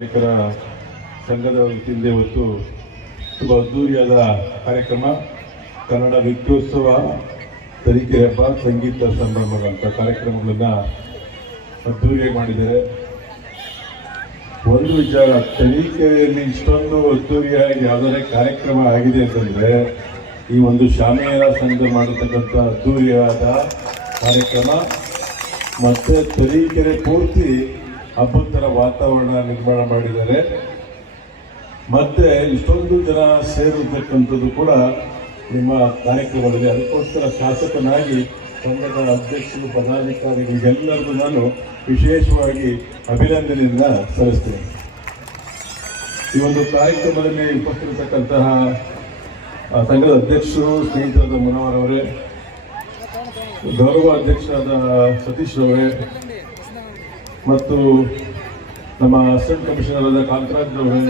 ನಾಯಕರ ಸಂಘದ ವತಿಯಿಂದ ಇವತ್ತು ತುಂಬ ಅದ್ದೂರಿಯಾದ ಕಾರ್ಯಕ್ರಮ. ಕನ್ನಡ ನೃತ್ಯೋತ್ಸವ ತರೀಕೆ ಹಬ್ಬ ಸಂಗೀತ ಸಂಭ್ರಮಗಳಂತ ಕಾರ್ಯಕ್ರಮಗಳನ್ನು ಅದ್ದೂರಿಯಾಗಿ ಮಾಡಿದ್ದಾರೆ. ಒಂದು ವಿಚಾರ, ತರೀಕೆರೆಯಲ್ಲಿ ಇಷ್ಟೊಂದು ಅದ್ದೂರಿಯಾಗಿ ಯಾವುದೇ ಕಾರ್ಯಕ್ರಮ ಆಗಿದೆ ಅಂತಂದರೆ, ಈ ಒಂದು ಶಾಮಿಯರ ಸಂಘ ಮಾಡತಕ್ಕಂಥ ಅದ್ದೂರಿಯಾದ ಕಾರ್ಯಕ್ರಮ. ಮತ್ತೆ ತರೀಕೆರೆ ಪೂರ್ತಿ ಹಬ್ಬದ ವಾತಾವರಣ ನಿರ್ಮಾಣ ಮಾಡಿದ್ದಾರೆ. ಮತ್ತೆ ಇಷ್ಟೊಂದು ಜನ ಸೇರಿರ್ತಕ್ಕಂಥದ್ದು ಕೂಡ ನಿಮ್ಮ ಕಾರ್ಯಕ್ರಮದಲ್ಲಿ. ಅದಕ್ಕೋಸ್ಕರ ಶಾಸಕನಾಗಿ ಸಂಘದ ಅಧ್ಯಕ್ಷರು ಪದಾಧಿಕಾರಿಗಳಿಗೆಲ್ಲರಿಗೂ ನಾನು ವಿಶೇಷವಾಗಿ ಅಭಿನಂದನೆಯಿಂದ ಸಲ್ಲಿಸ್ತೇನೆ. ಈ ಒಂದು ಕಾರ್ಯಕ್ರಮದಲ್ಲಿ ಉಪಸ್ಥಿತಕ್ಕಂತಹ ಆ, ಸಂಘದ ಅಧ್ಯಕ್ಷರು ಸ್ನೇಹಿತರಾದ ಮನೋಹರ್ ಅವರೇ ಗೌರವ ಅಧ್ಯಕ್ಷರಾದ ಸತೀಶ್ ಅವರೇ ಮತ್ತು ನಮ್ಮ ಅಸಿಸ್ಟೆಂಟ್ ಕಮಿಷನರ್ ಆದ ಕಾಂತರಾಜ್ ಅವರೇ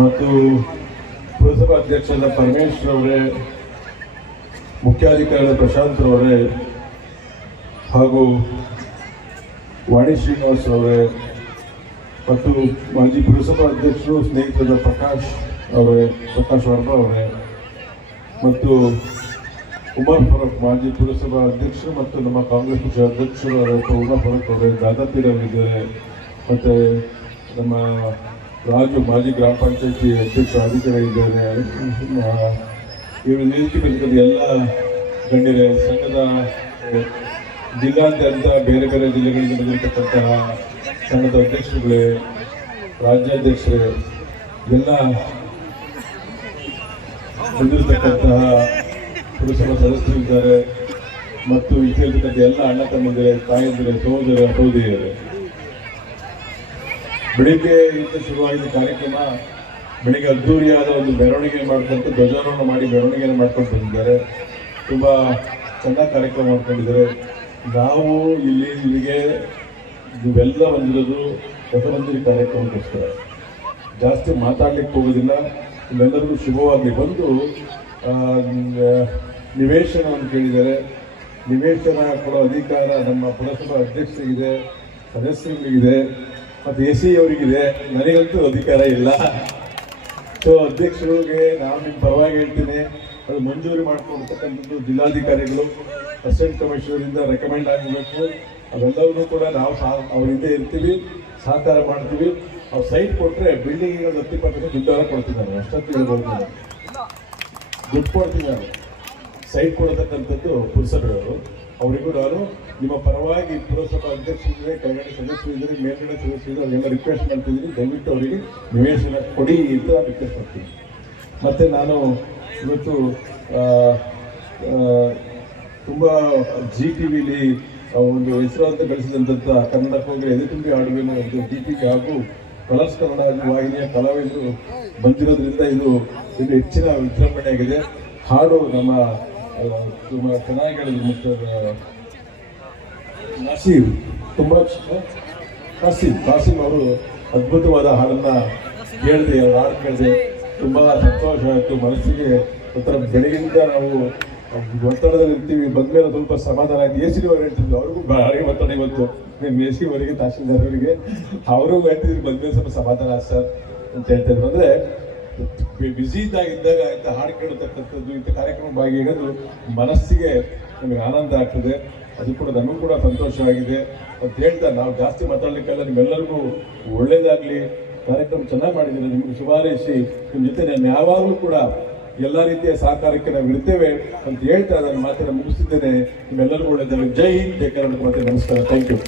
ಮತ್ತು ಪುರಸಭಾ ಅಧ್ಯಕ್ಷರಾದ ಪರಮೇಶ್ವರ್ ಅವರೇ ಮುಖ್ಯಾಧಿಕಾರಿ ಪ್ರಶಾಂತ್ ಅವರೇ ಹಾಗೂ ವಾಣಿ ಶ್ರೀನಿವಾಸ್ ಅವರೇ ಮತ್ತು ಮಾಜಿ ಪುರಸಭಾ ಅಧ್ಯಕ್ಷರು, ಸ್ನೇಹಿತರಾದ ಪ್ರಕಾಶ್ ಅವರೇ ಪ್ರಕಾಶ್ ವರ್ಮ ಅವರೇ ಮತ್ತು ಉಮರ್ ಫರೂಕ್ ಮಾಜಿ ಪುರಸಭಾ ಅಧ್ಯಕ್ಷರು ಮತ್ತು ನಮ್ಮ ಕಾಂಗ್ರೆಸ್ ಪಕ್ಷ ಅಧ್ಯಕ್ಷರು ಆದಂಥ ಉಮರ್ ಫರೂಕ್ ಅವರೇ ದಾದಾಪೀರ್ ಮತ್ತೆ ನಮ್ಮ ರಾಜು ಮಾಜಿ ಗ್ರಾಮ ಪಂಚಾಯತಿ ಅಧ್ಯಕ್ಷ ಇದ್ದಾರೆ. ಇವರು ವೇದಿಕೆ ಬಂದಿದ್ದ ಎಲ್ಲ ಗಣ್ಯರೇ, ಸಂಘದ ಜಿಲ್ಲಾದ್ಯಂತ ಬೇರೆ ಬೇರೆ ಜಿಲ್ಲೆಗಳಿಗೆ ಬಂದಿರತಕ್ಕಂತಹ ಸಂಘದ ಅಧ್ಯಕ್ಷರುಗಳೇ, ರಾಜ್ಯಾಧ್ಯಕ್ಷರೇ, ಎಲ್ಲ ಬಂದಿರತಕ್ಕಂತಹ ಪುರಸಭಾ ಸದಸ್ಯರಿದ್ದಾರೆ ಮತ್ತು ಇಲ್ಲಿರ್ತಕ್ಕಂಥ ಎಲ್ಲ ಅಣ್ಣ ತಮ್ಮಂದಿರೆ, ತಾಯಂದಿರೆ ಸಹೋದರ ಸಹೋದರಿಯರೇ. ಬೆಳಿಗ್ಗೆ ಇಂದ ಶುರುವಾಗಿದ್ದ ಕಾರ್ಯಕ್ರಮ ಬೆಳಿಗ್ಗೆ ಅದ್ದೂರಿಯಾದ ಒಂದು ಮೆರವಣಿಗೆ ಮಾಡ್ಕೊಂಡು ಧ್ವಜಾರೋಹಣ ಮಾಡಿ ಮೆರವಣಿಗೆಯನ್ನು ಮಾಡ್ಕೊಂಡು ಬಂದಿದ್ದಾರೆ. ತುಂಬ ಚೆನ್ನಾಗಿ ಕಾರ್ಯಕ್ರಮ ಮಾಡ್ಕೊಂಡಿದ್ದಾರೆ. ನಾವು ಇಲ್ಲಿ ಇಲ್ಲಿಗೆ ಇವೆಲ್ಲ ಬಂದಿರೋದು ರಥಮಂದಿರ ಕಾರ್ಯಕ್ರಮಕ್ಕೋಸ್ಕರ. ಜಾಸ್ತಿ ಮಾತಾಡ್ಲಿಕ್ಕೆ ಹೋಗೋದಿಲ್ಲ. ನಿಮ್ಮೆಲ್ಲರಿಗೂ ಶುಭವಾಗಿ ಬಂದು ನಿವೇಶನವನ್ನು ಕೇಳಿದ್ದಾರೆ. ನಿವೇಶನ ಕೊಡೋ ಅಧಿಕಾರ ನಮ್ಮ ಪುರಸಭಾ ಅಧ್ಯಕ್ಷರಿಗಿದೆ, ಸದಸ್ಯರಿಗಿದೆ, ಮತ್ತು ಎ ಸಿ ಅವರಿಗಿದೆ. ನನಗಂತೂ ಅಧಿಕಾರ ಇಲ್ಲ. ಸೊ ಅಧ್ಯಕ್ಷರಿಗೆ ನಾನು ನಿಮ್ಮ ಪರವಾಗಿ ಹೇಳ್ತೀನಿ. ಅದು ಮಂಜೂರಿ ಮಾಡ್ಕೊಂಡಿರ್ತಕ್ಕಂಥದ್ದು ಜಿಲ್ಲಾಧಿಕಾರಿಗಳು ಅಸಿಸ್ಟೆಂಟ್ ಕಮಿಷನರಿಂದ ರೆಕಮೆಂಡ್ ಆಗಬೇಕು. ಅವೆಲ್ಲವನ್ನೂ ಕೂಡ ನಾವು ಸಹ ಅವ್ರ ಹಿಂದೆ ಇರ್ತೀವಿ, ಸಹಕಾರ ಮಾಡ್ತೀವಿ. ಅವ್ರು ಸೈಟ್ ಕೊಟ್ಟರೆ ಬಿಲ್ಡಿಂಗಿಗೆ ಒಂದು ಹತ್ತು ಇಪ್ಪತ್ತು ದುಡ್ಡು ಕೊಡ್ತಿದ್ದಾರೆ. ಅಷ್ಟೊತ್ತಿಗೆ. ದುಡ್ಡು ಕೊಡ್ತಿದ್ದಾರೆ. ಸೈಟ್ ಕೊಡತಕ್ಕಂಥದ್ದು ಪುರಸಭೆಯವರು ಅವರಿಗೂ ನಾನು ನಿಮ್ಮ ಪರವಾಗಿ ಪುರಸಭಾ ಅಧ್ಯಕ್ಷರಿದ್ರೆ ಕೆಳಗಡೆ ಇದ್ದರೆ, ಮೇಲ್ಗಡೆ ಸದಸ್ಯರಿದ್ರೆ ಅವರೆಲ್ಲ ರಿಕ್ವೆಸ್ಟ್ ಮಾಡ್ತಿದ್ದೀನಿ. ದಯವಿಟ್ಟು ಅವರಿಗೆ ನಿವೇಶನ ಕೊಡಿ ಅಂತ ರಿಕ್ವೆಸ್ಟ್ ಮಾಡ್ತೀನಿ. ಮತ್ತು ನಾನು ಇವತ್ತು ತುಂಬ ಜಿ ಟಿ ವಿಲಿ ಒಂದು ಹೆಸರಾಂತ ಗಳಿಸಿದಂಥ ಕನ್ನಡ ಹೋಗಿ ಎದೆ ತುಂಬಿ ಆಡುವೆನು ಒಂದು ದೀಪಿಕೆ ಹಾಗೂ ಕಲರ್ಸ್ ಕನ್ನಡ ವಾಹಿನಿಯ ಕಲಾವಿದರು ಬಂದಿರೋದ್ರಿಂದ ಇದು ಇನ್ನು ಹೆಚ್ಚಿನ ವಿಜೃಂಭಣೆಯಾಗಿದೆ. ಹಾಡು ನಮ್ಮ ತುಂಬ ಚೆನ್ನಾಗಿ ಹೇಳಿದ್ರು ಮಿಸ್ಟರ್ ನಸೀಬ್ ತುಂಬ ಕಾಸಿಂ ಕಾಸಿಮ್ ಅವರು ಅದ್ಭುತವಾದ ಹಾಡನ್ನ ಕೇಳಿದೆ ಹಾಡು ಕೇಳಿದೆ. ತುಂಬ ಸಂತೋಷ ಆಯಿತು. ಮನಸ್ಸಿಗೆ ಒಂಥರ ಬೆಳಗಿನಿಂದ ನಾವು ಒತ್ತಡದಲ್ಲಿ ಇರ್ತೀವಿ. ಬಂದ್ಮೇಲೆ ಸ್ವಲ್ಪ ಸಮಾಧಾನ ಆಯ್ತು. ಎ ಸಿ ಅವ್ರು ಹೇಳ್ತಿದ್ರು. ಅವ್ರಿಗೂ ಭಾರಿ ಒತ್ತಡ ಇವತ್ತು. ನಿಮ್ಮ ಎ ಸಿ ಅವರಿಗೆ ತಹಶೀಲ್ದಾರ್ ಅವರಿಗೆ ಅವರು ಹೇಳ್ತಿದ್ರು. ಬಂದ್ಮೇಲೆ ಸ್ವಲ್ಪ ಸಮಾಧಾನ ಸರ್ ಅಂತ ಹೇಳ್ತಿದ್ರು. ಅಂದ್ರೆ ಬ್ಯುಸಿ ಇದ್ದಾಗ ಇಂಥ ಹಾಡು ಕೇಳತಕ್ಕಂಥದ್ದು ಇಂಥ ಕಾರ್ಯಕ್ರಮ ಭಾಗಿಯಾಗೋದು ಮನಸ್ಸಿಗೆ ನಮಗೆ ಆನಂದ ಆಗ್ತದೆ. ಅದು ಕೂಡ ನಮಗೂ ಕೂಡ ಸಂತೋಷವಾಗಿದೆ. ಅಂತ ಹೇಳ್ತಾ ನಾವು ಜಾಸ್ತಿ ಮಾತಾಡ್ಲಿಕ್ಕೆಲ್ಲ, ನಿಮ್ಮೆಲ್ಲರಿಗೂ ಒಳ್ಳೇದಾಗ್ಲಿ. ಕಾರ್ಯಕ್ರಮ ಚೆನ್ನಾಗಿ ಮಾಡಿದ್ದೀರಿ. ನಿಮಗೆ ಶುಭಾರೈಸಿ ನಿಮ್ಮ ಜೊತೆ ನಾನು ಯಾವಾಗಲೂ ಕೂಡ ಎಲ್ಲ ರೀತಿಯ ಸಹಕಾರಕ್ಕೆ ನಾವು ಇರ್ತೇವೆ ಅಂತ ಹೇಳ್ತಾ ನಾನು ಮಾತನ್ನು ಮುಗಿಸ್ತಿದ್ದೇನೆ. ನಿಮ್ಮೆಲ್ಲರಿಗೂ ಒಳ್ಳೇದಾಗಲಿ ಜೈ ಹಿಂದ್, ಜೈ ಕರ್ನಾಟಕ ನಮಸ್ಕಾರ. Thank you